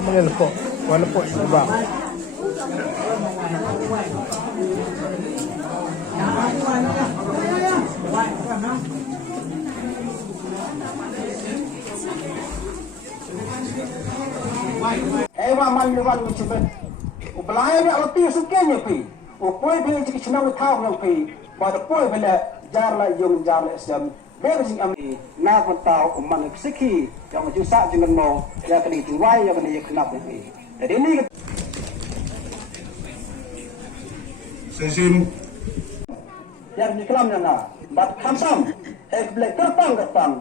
Emang lepok, walaupun sebab. Ewa man mencoba. Ubelai ni awak pi sukanya pi. Upoi bila jadi senang tahu yang pi. Pada upoi bila jarla yang jarla Islam. Bersih ami. Nak tahu umat siki yang jusak dengan mo. Yang kena juai yang kena kenapa pi. Jadi ini. Sesim. Yang di kelamnya na. Bat kamsam. Black terpang.